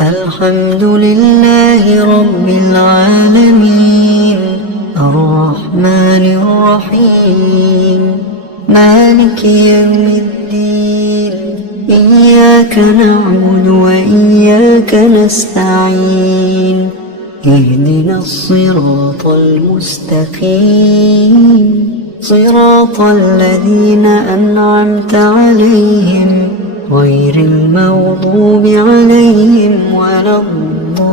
الحمد لله رب العالمين الرحمن الرحيم مالك يوم الدين إياك نعبد وإياك نستعين اهدنا الصراط المستقيم صراط الذين أنعمت عليهم غير المغضوب عليهم ولا الضالين.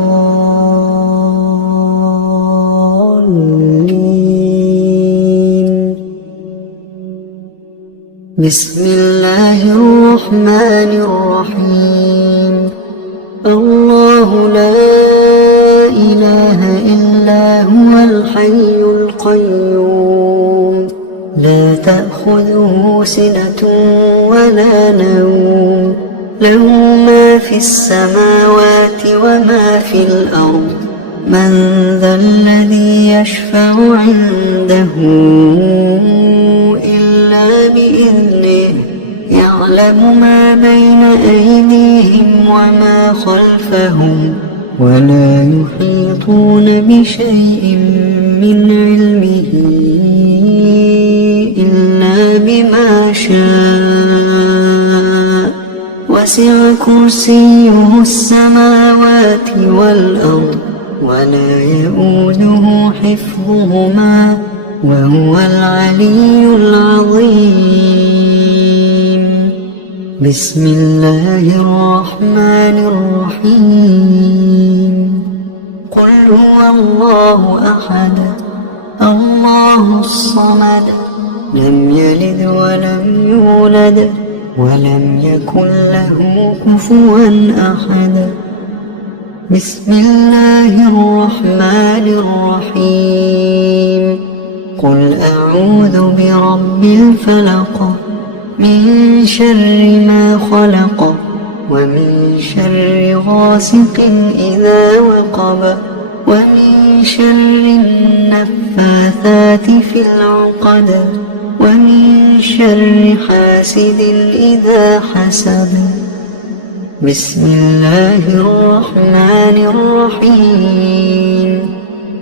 بسم الله الرحمن الرحيم. الله لا إله إلا هو الحي القيوم لا تأخذه سنة ولا نوم له ما في السماوات وما في الأرض من ذا الذي يشفع عنده إلا بإذنه يعلم ما بين أيديهم وما خلفهم ولا يحيطون بشيء من علمه إلا بما شاء وسع كرسيه السماوات والأرض ولا يؤوده حفظهما وهو العلي العظيم. بسم الله الرحمن الرحيم. قل هو الله أحد الله الصمد لم يلد ولم يولد ولم يكن له كفوا أحد. بسم الله الرحمن الرحيم. قل أعوذ برب الفلق من شر ما خلق ومن شر غاسق إذا وقب ومن شر النفاثات في العقد ومن شر حاسد إذا حسد. بسم الله الرحمن الرحيم.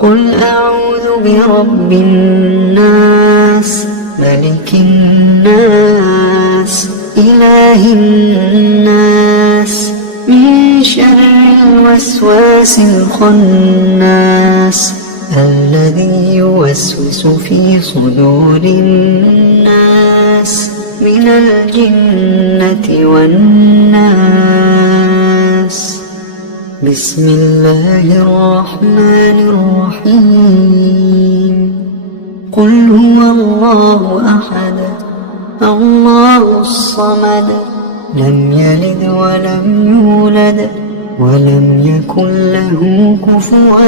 قل أعوذ برب الناس ملك الناس إله الناس من شر الوسواس الخناس الذي يوسوس في صدور الناس من الجنة والناس. بسم الله الرحمن الرحيم. قل هو الله أحد الله الصمد لم يلد ولم يولد ولم يكن له كفوا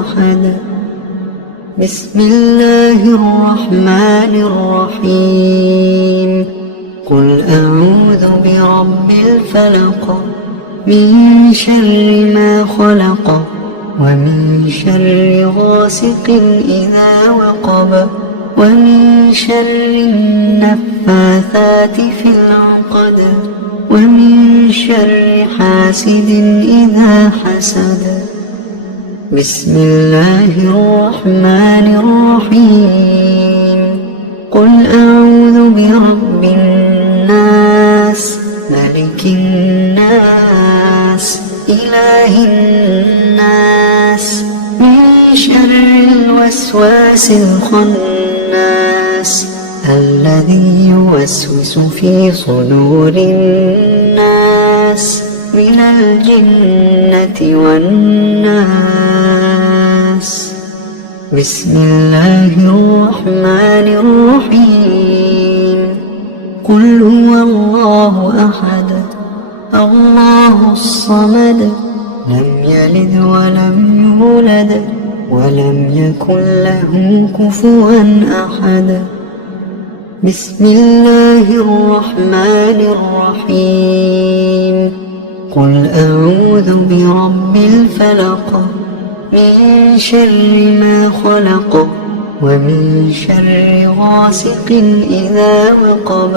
أحد. بسم الله الرحمن الرحيم. قل أعوذ برب الفلق من شر ما خلق ومن شر غاسق إذا وقب ومن شر النفاثات في العقد ومن شر حاسد إذا حسد. بسم الله الرحمن الرحيم. قل أعوذ برب الناس ملك الناس إله الناس من شر الوسواس الخناس الذي يوسوس في صدور الناس من الجنة والناس. بسم الله الرحمن الرحيم. قل هو الله أحد الله الصمد لم يلد ولم يولد ولم يكن له كفوا أحد. بسم الله الرحمن الرحيم. قل أعوذ برب الفلق من شر ما خلق ومن شر غاسق إذا وقب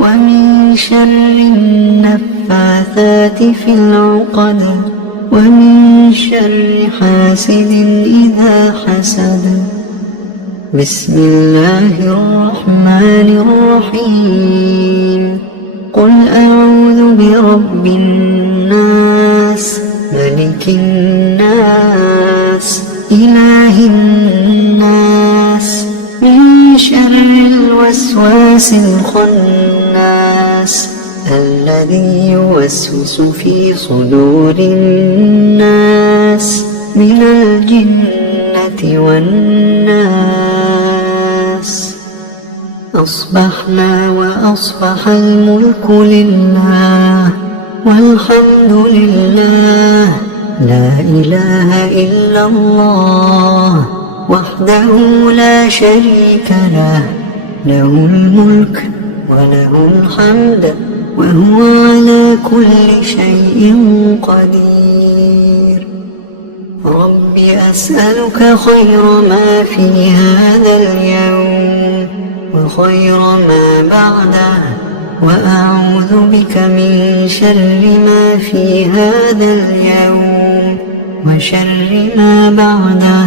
ومن شر النفاثات في العقد ومن شر حاسد إذا حسد. بسم الله الرحمن الرحيم. قل أعوذ برب الناس ملك الناس إله الناس من شر الوسواس الخناس الذي يوسوس في صدور الناس من الجنة والناس. أصبحنا وأصبح الملك لله والحمد لله لا إله إلا الله وحده لا شريك له له الملك وله الحمد وهو على كل شيء قدير. رب أسألك خير ما في هذا اليوم وخير ما بعده وأعوذ بك من شر ما في هذا اليوم وشر ما بعده.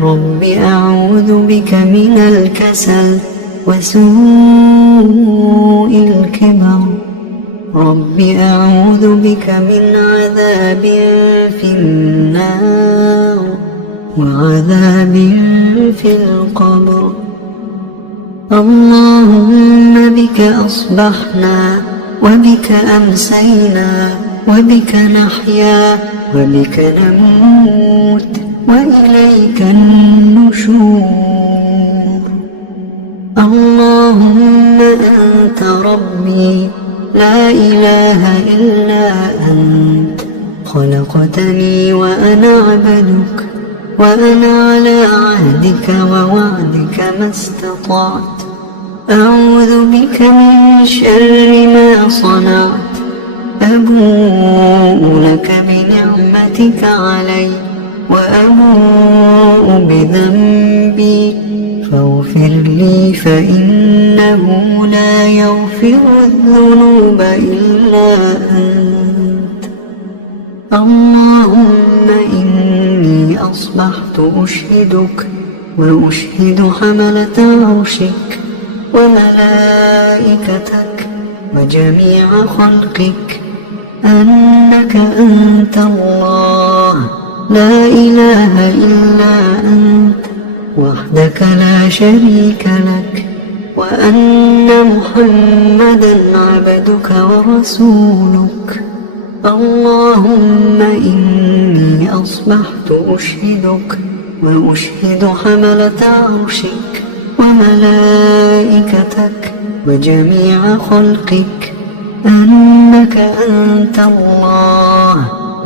رب أعوذ بك من الكسل وسوء الكبر. رب أعوذ بك من عذاب في النار وعذاب في القبر. اللهم بك أصبحنا وبك أمسينا وبك نحيا وبك نموت وإليك النشور. اللهم أنت ربي لا إله إلا أنت خلقتني وأنا عبدك وأنا على عهدك ووعدك ما استطعت. أعوذ بك من شر ما صنعت. أبوء لك بنعمتك علي وأبوء بذنبي فاغفر لي فإنه لا يغفر الذنوب إلا أنت. اللهم إني أصبحت أشهدك وأشهد حملة عرشك وملائكتك وجميع خلقك أنك أنت الله لا إله إلا أنت وحدك لا شريك لك وأن محمدا عبدك ورسولك. اللهم إني أصبحت أشهدك وأشهد حملة عرشك وملائكتك وجميع خلقك أنك أنت الله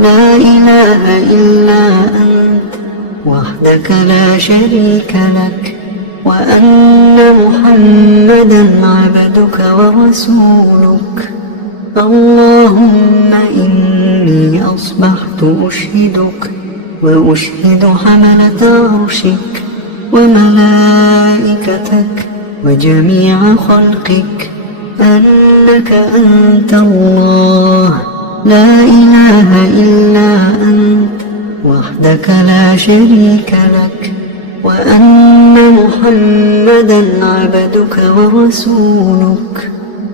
لا إله إلا أنت وحدك لا شريك لك وأن محمدا عبدك ورسولك. اللهم إني أصبحت أشهدك وأشهد حملة عرشك وملائكتك وجميع خلقك أنك أنت الله لا إله إلا أنت وحدك لا شريك لك وأن محمدا عبدك ورسولك.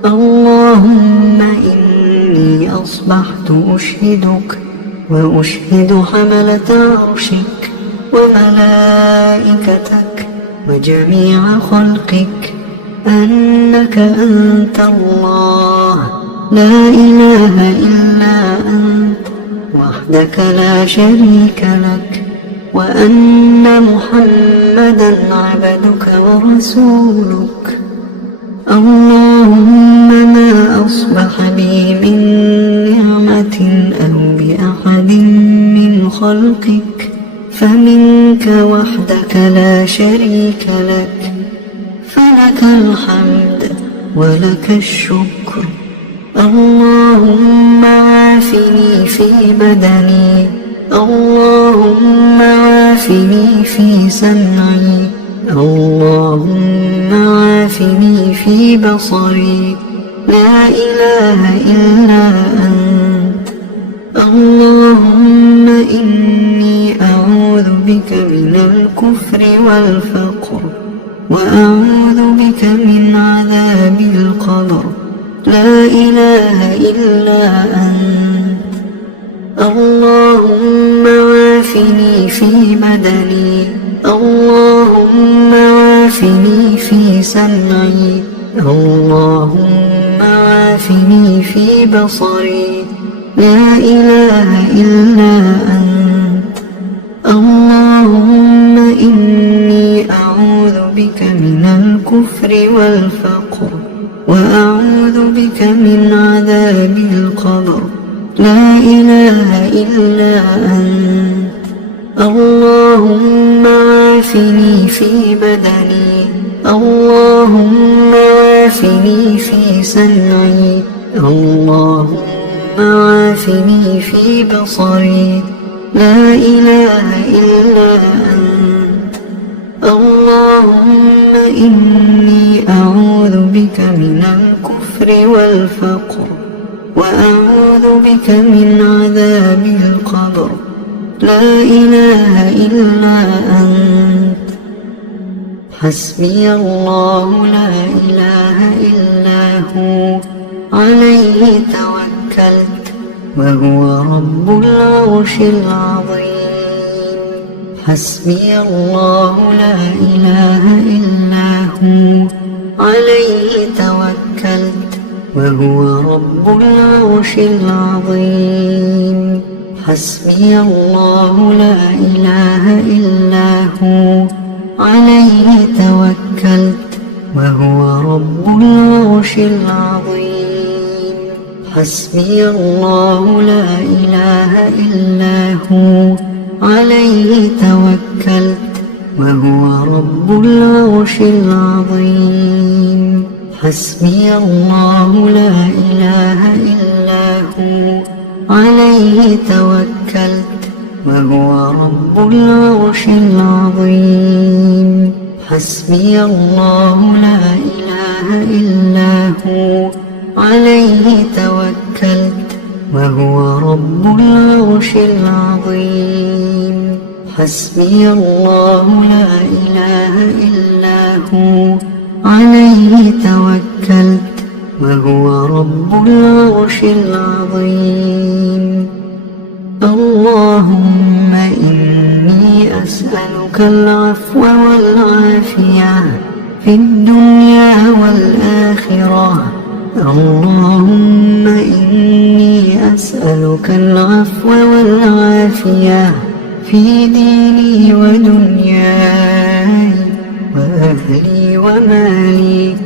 اللهم إني أصبحت أشهدك وأشهد حملة عرشك وملائكتك وجميع خلقك أنك أنت الله لا إله إلا أنت وحدك لا شريك لك وأن محمدا عبدك ورسولك. اللهم ما أصبح بي من نعمة أو بأحد من خلقك فمنك وحدك لا شريك لك فلك الحمد ولك الشكر. اللهم عافني في بدني اللهم عافني في سمعي اللهم عافني في بصري لا إله إلا أنت. اللهم والفقر وأعوذ بك من عذاب القبر. لا إله إلا أنت. اللهم عافني في بدني، اللهم عافني في سمعي، اللهم عافني في بصري. لا إله إلا أنت. اللهم إني أعوذ بك من الكفر والفقر وأعوذ بك من عذاب القبر. لا إله إلا أنت. اللهم عافني في بدني، اللهم عافني في سمعي، اللهم عافني في بصري. لا إله إلا أنت. اللهم إني أعوذ بك من الكفر والفقر وأعوذ بك من عذاب القبر. لا إله إلا أنت. حسبي الله لا إله إلا هو، عليه توكلت وهو رب العرش العظيم. حسبي الله لا إله إلا هو، عليه توكلت وهو رب العرش العظيم. حسبي الله لا إله إلا هو، عليه توكلت وهو رب العرش العظيم. حسبي الله لا إله إلا هو، عليه توكلت وهو رب العرش العظيم. حسبي الله لا إله إلا هو، عليه توكلت وهو رب العرش العظيم. حسبي الله لا إله إلا هو، عليه توكلت وهو رب العرش العظيم. حسبي الله لا إله إلا هو، عليه توكلت وهو رب العرش العظيم. اللهم إني أسألك العفو والعافية في الدنيا والآخرة. اللهم إني أسألك العفو والعافية في ديني ودنياي وأهلي ومالي.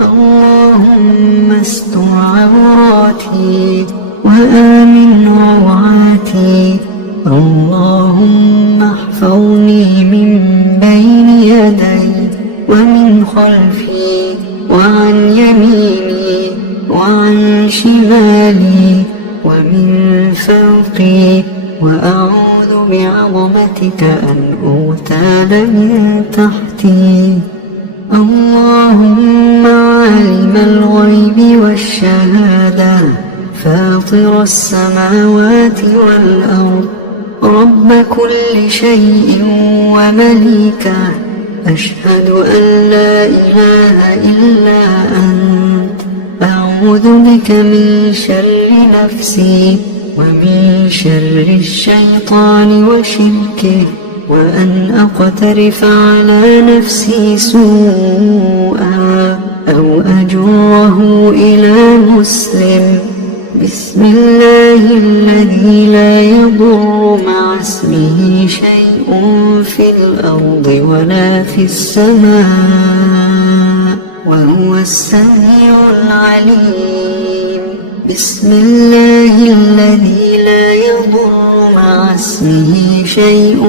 اللهم استر عوراتي وآمن روعاتي. اللهم احفظني من بين يدي ومن خلفي وعن يميني وعن شمالي ومن فوقي، وأعوذ بعظمتك أن أغتال من تحتي. اللهم عالم الغيب والشهادة، فاطر السماوات والأرض، رب كل شيء ومليكه، أشهد أن لا إله إلا أنت. أعوذ بك من شر نفسي ومن شر الشيطان وشركه، وأن أقترف على نفسي سوءا أو أجره إلى مسلم. بسم الله الذي لا يضر مع اسمه شيء في الأرض ولا في السماء، وهو السميع العليم. بسم الله الذي لا يضر مع اسمه شيء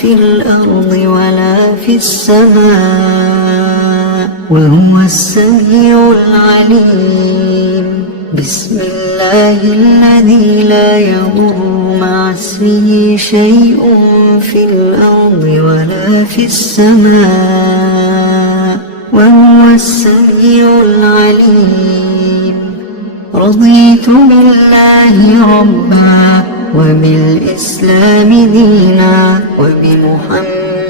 في الأرض ولا في السماء، وهو السميع العليم. بسم الله الذي لا يضر مع اسمه شيء في الأرض ولا في السماء، وهو السميع العليم. رضيت بالله ربا وبالإسلام دينا وبمحمد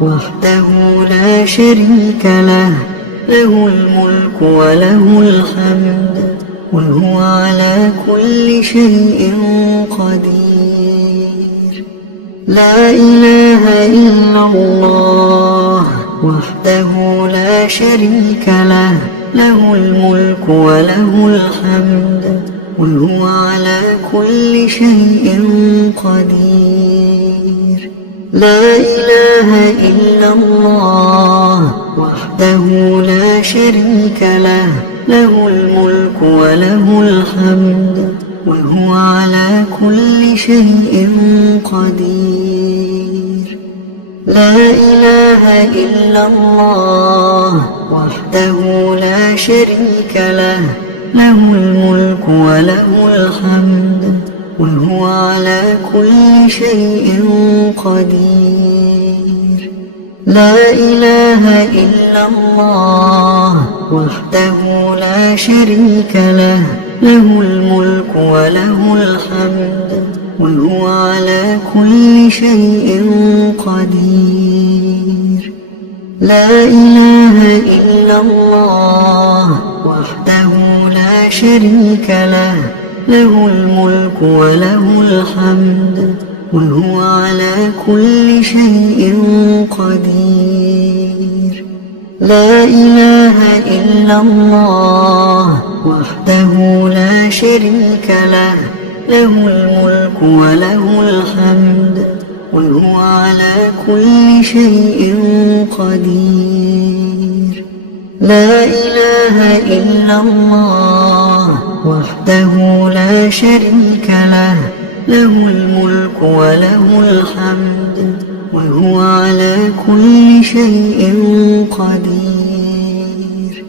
وحده لا شريك له، له الملك وله الحمد وهو على كل شيء قدير. لا إله إلا الله وحده لا شريك له، له الملك وله الحمد وهو على كل شيء قدير. لا إله إلا الله وحده لا شريك له، له الملك وله الحمد وهو على كل شيء قدير. لا إله إلا الله وحده لا شريك له، له الملك وله الحمد وهو على كل شيء قدير. لا إله إلا الله وحده لا شريك له، له الملك وله الحمد وهو على كل شيء قدير. لا إله إلا الله وحده لا شريك له، له الملك وله الحمد وهو على كل شيء قدير. لا إله إلا الله وحده لا شريك له، له الملك وله الحمد وهو على كل شيء قدير. لا إله إلا الله وحده لا شريك له، له الملك وله الحمد وهو على كل شيء قدير.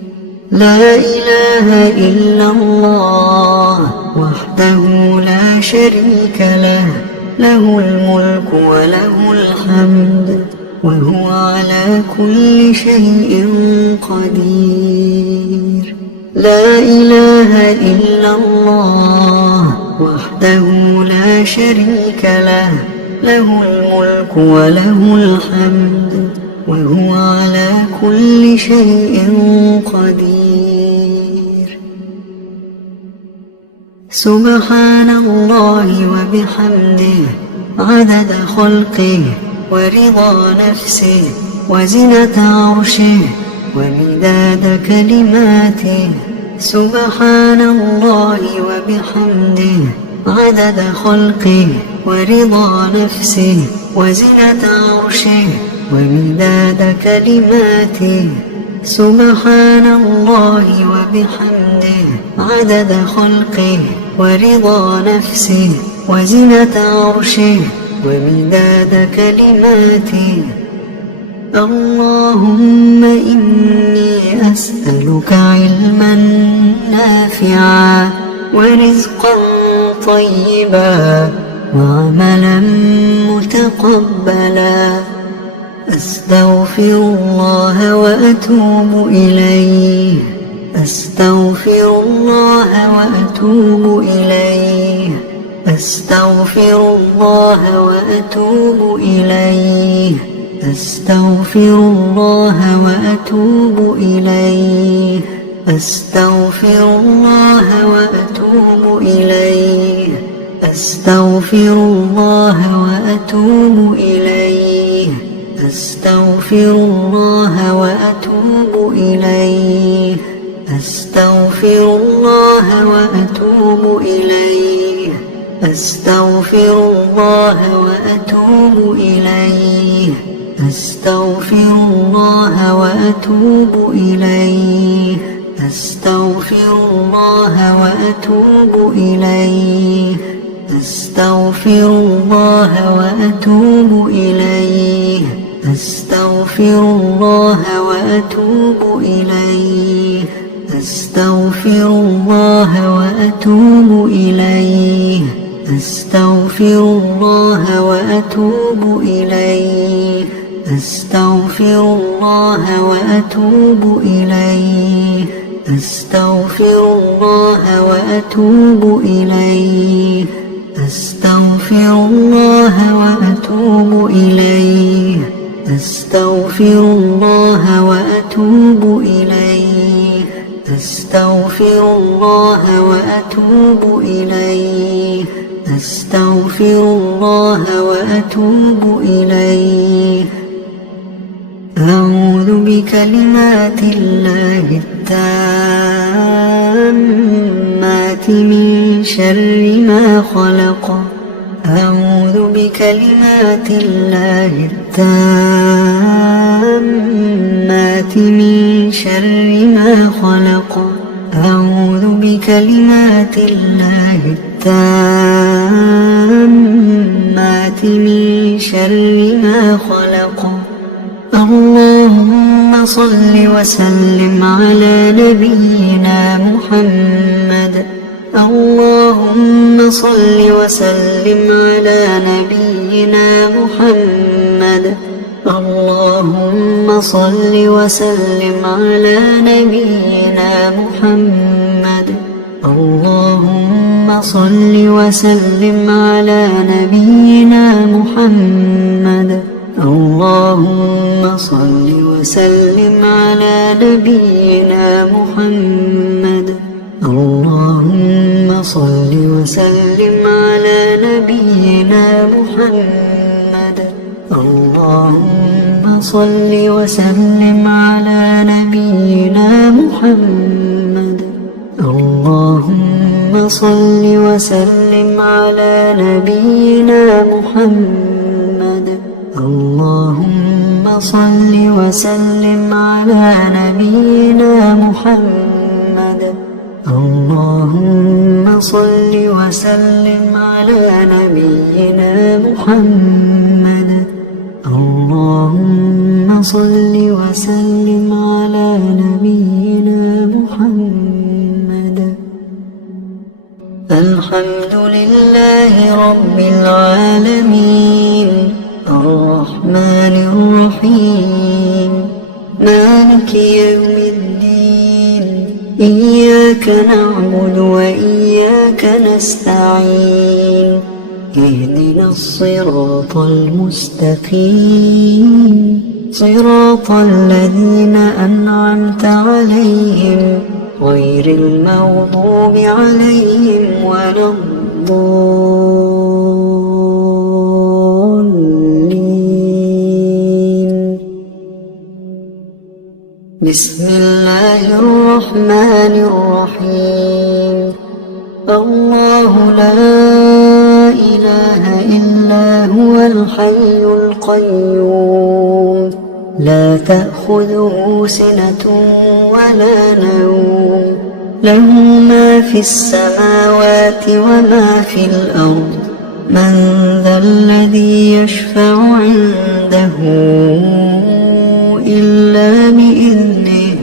لا إله إلا الله وحده لا شريك له، له الملك وله الحمد وهو على كل شيء قدير. لا إله إلا الله وحده لا شريك له، له الملك وله الحمد وهو على كل شيء قدير. سبحان الله وبحمده عدد خلقه ورضا نفسه وزنة عرشه ومداد كلماته. سبحان الله وبحمده عدد خلقه ورضا نفسه وزنة عرشه ومداد كلماته. سبحان الله وبحمده عدد خلقه ورضا نفسه وزنة عرشه ومداد كلماته. اللهم إني أسألك علما نافعا ورزقا طيبا وعملا متقبلا. أستغفر الله وأتوب إليه، أستغفر الله وأتوب إليه، أستغفر الله وأتوب إليه، أستغفر الله وأتوب إليه، أستغفر الله وأتوب إليه، أستغفر الله وأتوب إليه، أستغفر الله وأتوب إليه، أستغفر الله وأتوب إليه، أستغفر الله وأتوب إليه، أستغفر الله وأتوب إليه، أستغفر الله وأتوب إليه، أستغفر الله وأتوب إليه، أستغفر الله وأتوب إليه، أستغفر الله وأتوب إليه، أستغفر الله وأتوب إليه، أستغفر الله وأتوب إليه، أستغفر الله وأتوب إليه، أستغفر الله وأتوب إليه، أستغفر أستغفر الله وأتوب إليه أستغفر الله وأتوب إليه أستغفر الله وأتوب إليه أعوذ بكلمات الله التامات من شر ما خلق أعوذ بكلمات الله التامات من شر ما خلق أعوذ بكلمات الله التامات من شر ما خلق اللهم صل وسلم على نبينا محمد اللهم صل وسلم على نبينا محمد اللهم صل وسلم على نبينا محمد اللهم صل وسلم على نبينا محمد اللهم صل وسلم على نبينا محمد اللهم صل وسلم على نبينا محمد اللهم صل وسلم على نبينا محمد اللهم صل وسلم على نبينا محمد اللهم صل وسلم على نبينا محمد اللهم صل وسلم على نبينا محمد اللهم صل وسلم على نبينا محمد الحمد لله رب العالمين الرحمن الرحيم مالك يوم الدين إياك نعبد وإياك نستعين اهدنا الصراط المستقيم صراط الذين أنعمت عليهم غير المغضوب عليهم ولا الضالين بسم الله الرحمن الرحيم الله لا إله إلا هو الحي القيوم لا تأخذه سنة ولا نوم له ما في السماوات وما في الأرض من ذا الذي يشفع عنده إلا بإذنه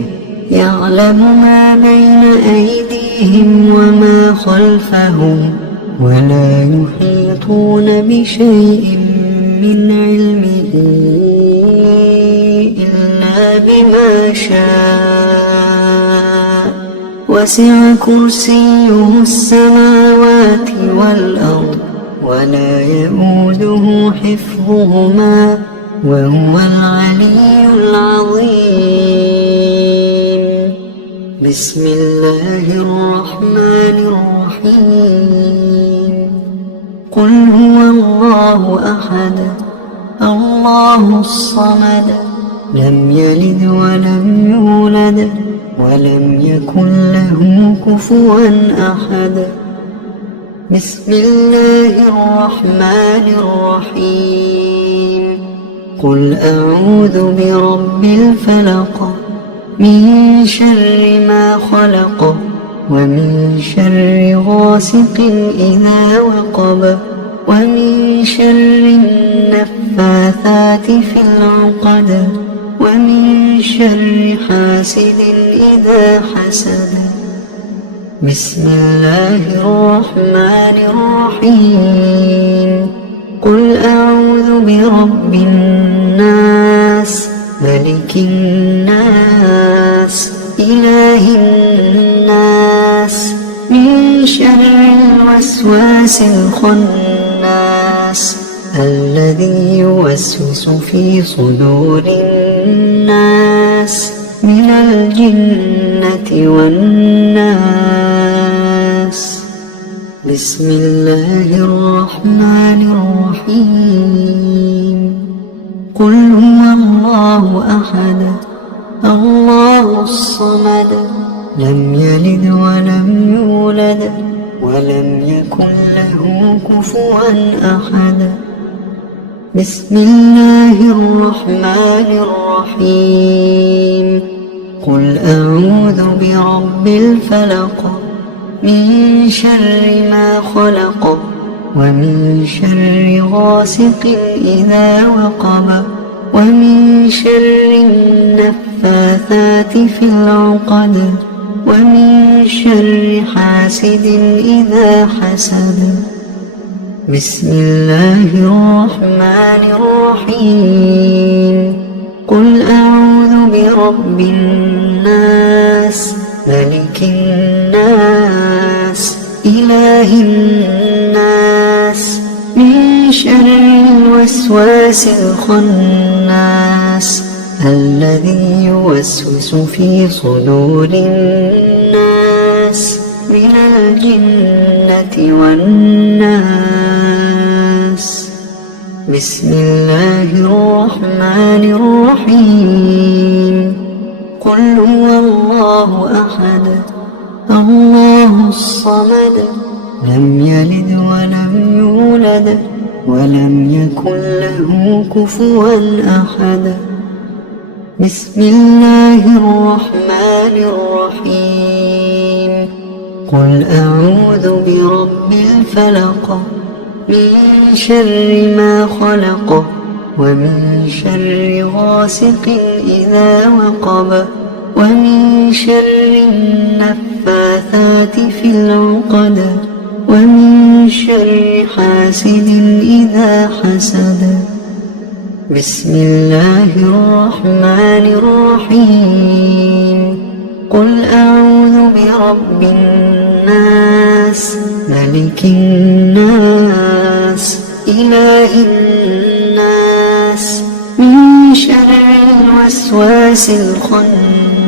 يعلم ما بين أيديهم وما خلفهم ولا يحيطون بشيء من علمه إلا بما شاء وسع كرسيه السماوات والأرض ولا يئوده حفظهما وهو العلي العظيم بسم الله الرحمن الرحيم قل هو الله أحد الله الصمد لم يلد ولم يولد ولم يكن له كفوا أحد بسم الله الرحمن الرحيم قل أعوذ برب الفلق من شر ما خلق ومن شر غاسق إذا وقب ومن شر النفاثات في العقد ومن شر حاسد إذا حسد بسم الله الرحمن الرحيم قل أعوذ برب الناس ملك الناس إله الناس من شر الوسواس الخناس الذي يوسوس في صدور الناس من الجنة والناس. بسم الله الرحمن الرحيم. قل هو الله أحد الله الصمد لم يلد ولم يولد ولم يكن له كفوا أحد. بسم الله الرحمن الرحيم. قل أعوذ برب الفلق من شر ما خلق ومن شر غاسق إذا وقب ومن شر النفاثات في العقد ومن شر حاسد إذا حسد. بسم الله الرحمن الرحيم. قل أعوذ برب الناس ملك الناس إله الناس من شر الوسواس الخناس الذي يوسوس في صدور الناس من الجنة والناس. بسم الله الرحمن الرحيم. قل هو الله أحد الله الصمد لم يلد ولم يولد ولم يكن له كفوا أحد. بسم الله الرحمن الرحيم. قل أعوذ برب الفلق من شر ما خلق ومن شر غاسق إذا وقب ومن شر النفاثات في العقد ومن شر حاسد إذا حسد. بسم الله الرحمن الرحيم. قل أعوذ برب الناس ملك الناس إله الناس من شر الوسواس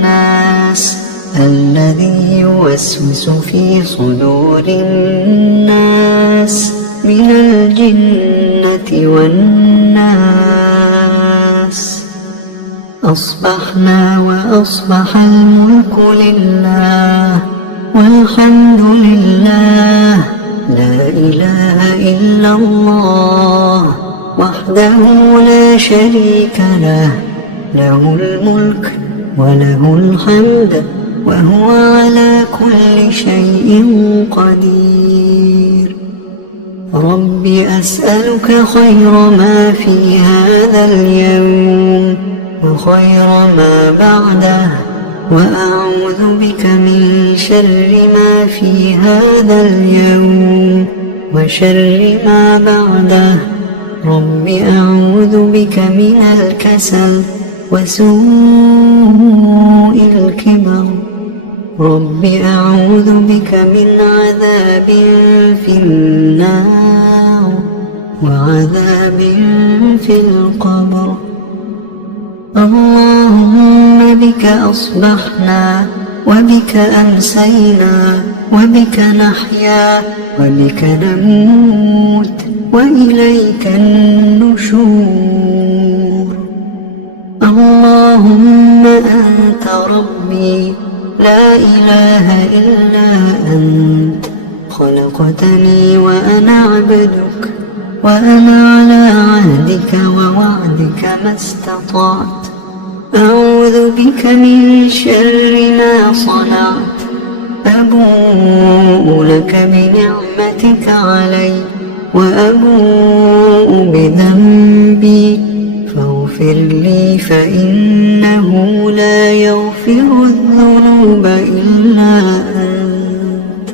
الخناس الذي يوسوس في صدور الناس من الجنة والناس. أصبحنا وأصبح الملك لله والحمد لله لا إله إلا الله وحده لا شريك له له الملك وله الحمد وهو على كل شيء قدير. رب أسألك خير ما في هذا اليوم وخير ما بعده وأعوذ بك من شر ما في هذا اليوم وشر ما بعده. رب أعوذ بك من الكسل وسوء الكبر. رب أعوذ بك من عذاب في النار وعذاب في القبر. اللهم بك أصبحنا وبك أمسينا وبك نحيا وبك نموت وإليك النشور. اللهم أنت ربي لا إله إلا أنت خلقتني وأنا عبدك وأنا على عهدك ووعدك ما استطعت. أعوذ بك من شر ما صنعت. أبوء لك بنعمتك علي وأبوء بذنبي فاغفر لي فإنه لا يغفر الذنوب إلا أنت.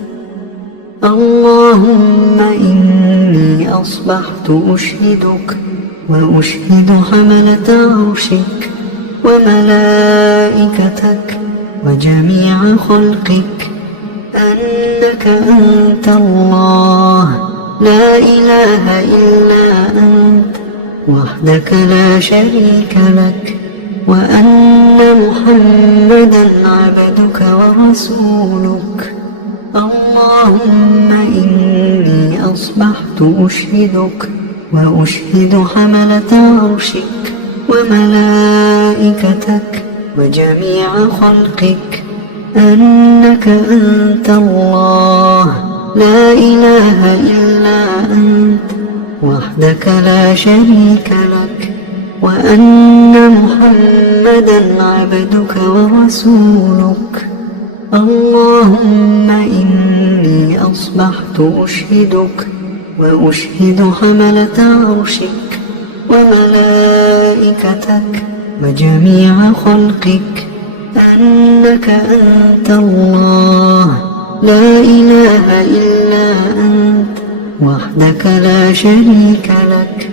اللهم إني أصبحت أشهدك وأشهد حملة عرشك وملائكتك وجميع خلقك أنك أنت الله لا إله إلا أنت وحدك لا شريك لك، وأن محمدا عبدك ورسولك. اللهم إني أصبحت أشهدك وأشهد حملة عرشك وملائكتك وجميع خلقك أنك أنت الله لا إله إلا أنت وحدك لا شريك لك، وأن محمدا عبدك ورسولك. اللهم إني أصبحت أشهدك وأشهد حملة عرشك وملائكتك وجميع خلقك أنك أنت الله لا إله إلا أنت وحدك لا شريك لك،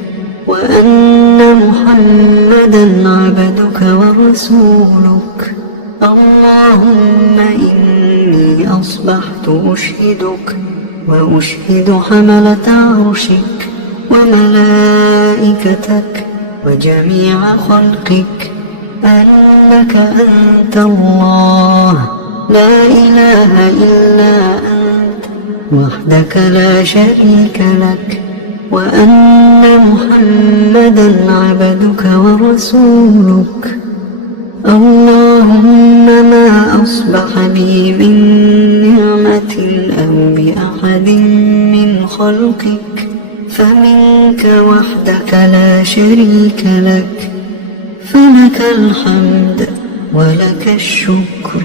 وأن محمدا عبدك ورسولك. اللهم إني أصبحت أشهدك وأشهد حملة عرشك وملائكتك وجميع خلقك أنك أنت الله لا إله إلا أنت وحدك لا شريك لك، وأن محمدا عبدك ورسولك. اللهم ما أصبح بي من نعمة أو بأحد من خلقك فمنك وحدك لا شريك لك، فلك الحمد ولك الشكر.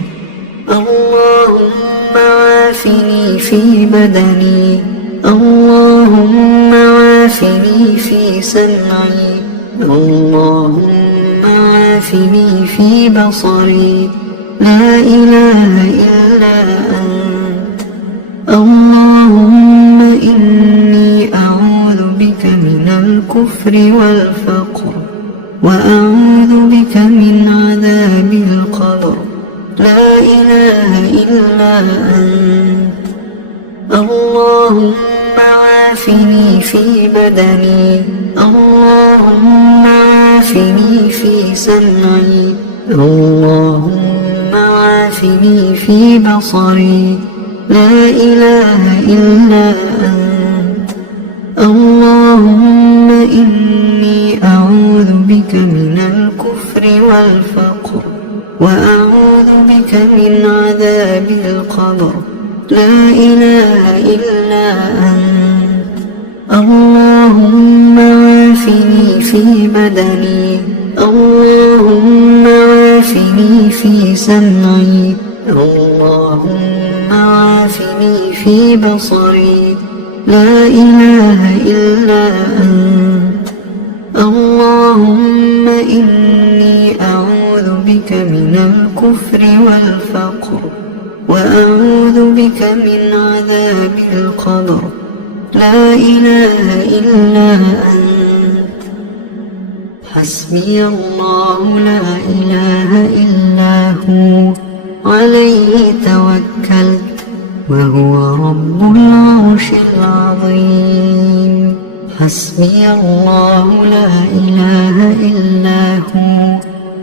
اللهم عافني في بدني، اللهم عافني في سمعي، اللهم عافني في بصري، لا إله إلا أنت. اللهم إني أعوذ بك من الكفر والفقر، وأعوذ بك من عذاب القبر، لا إله إلا أنت. اللهم عافني في بدني، اللهم عافني في سمعي، اللهم عافني في بصري، لا إله إلا أنت. اللهم إني أعوذ بك من الكفر والفقر، وأعوذ بك من عذاب القبر، لا إله إلا أنت. اللهم عافني في بدني، اللهم عافني في سمعي، اللهم عافني في بصري، لا إله إلا أنت. اللهم إني أعوذ بك من الكفر والفقر، وأعوذ بك من عذاب القبر، لا إله إلا أنت. حسبي الله لا إله إلا هو عليه توكلت وهو رب العرش العظيم. حسبي الله لا إله إلا هو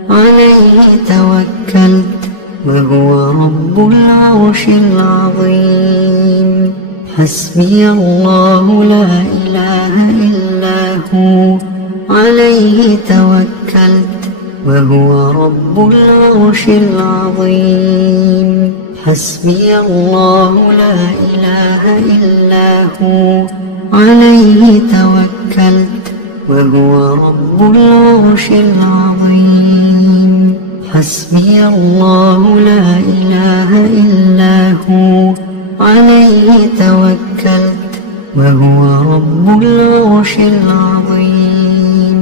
عليه توكلت وهو رب العرش العظيم. حسبي الله لا إله إلا هو عليه توكلت وهو رب العرش العظيم. حسبي الله لا إله إلا هو عليه توكلت وهو رب العرش العظيم. حسبي الله لا إله إلا هو عليه توكلت وهو رب العرش العظيم.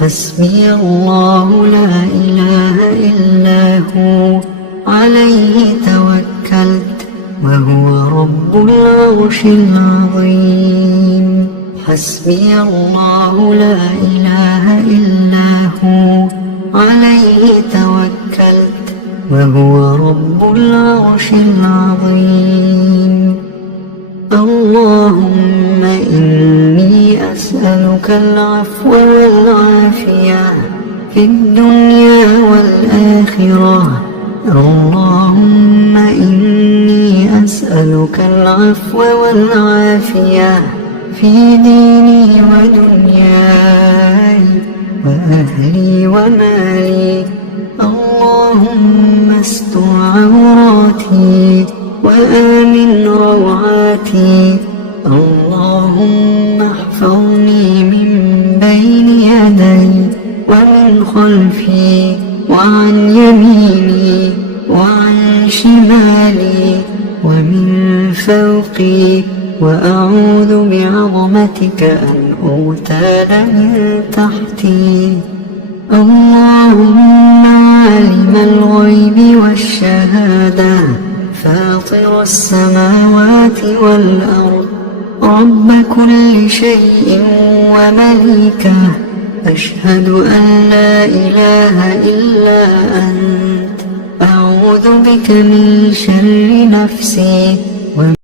حسبي الله لا إله إلا هو عليه توكلت وهو رب العرش العظيم. حسبي الله لا إله إلا هو عليه توكلت وهو رب العرش العظيم. اللهم إني أسألك العفو والعافية في الدنيا والآخرة. اللهم إني أسألك العفو والعافية في ديني ودنياي وأهلي ومالي. اللهم استر عوراتي وآمن روعاتي. اللهم احفظني من بين يدي ومن خلفي وعن يميني وعن شمالي ومن فوقي، وأعوذ بعظمتك أن أغتال من تحتي. اللهم عالم الغيب والشهادة فاطر السماوات والأرض رب كل شيء ومليكه، أشهد أن لا إله إلا أنت، أعوذ بك من شر نفسي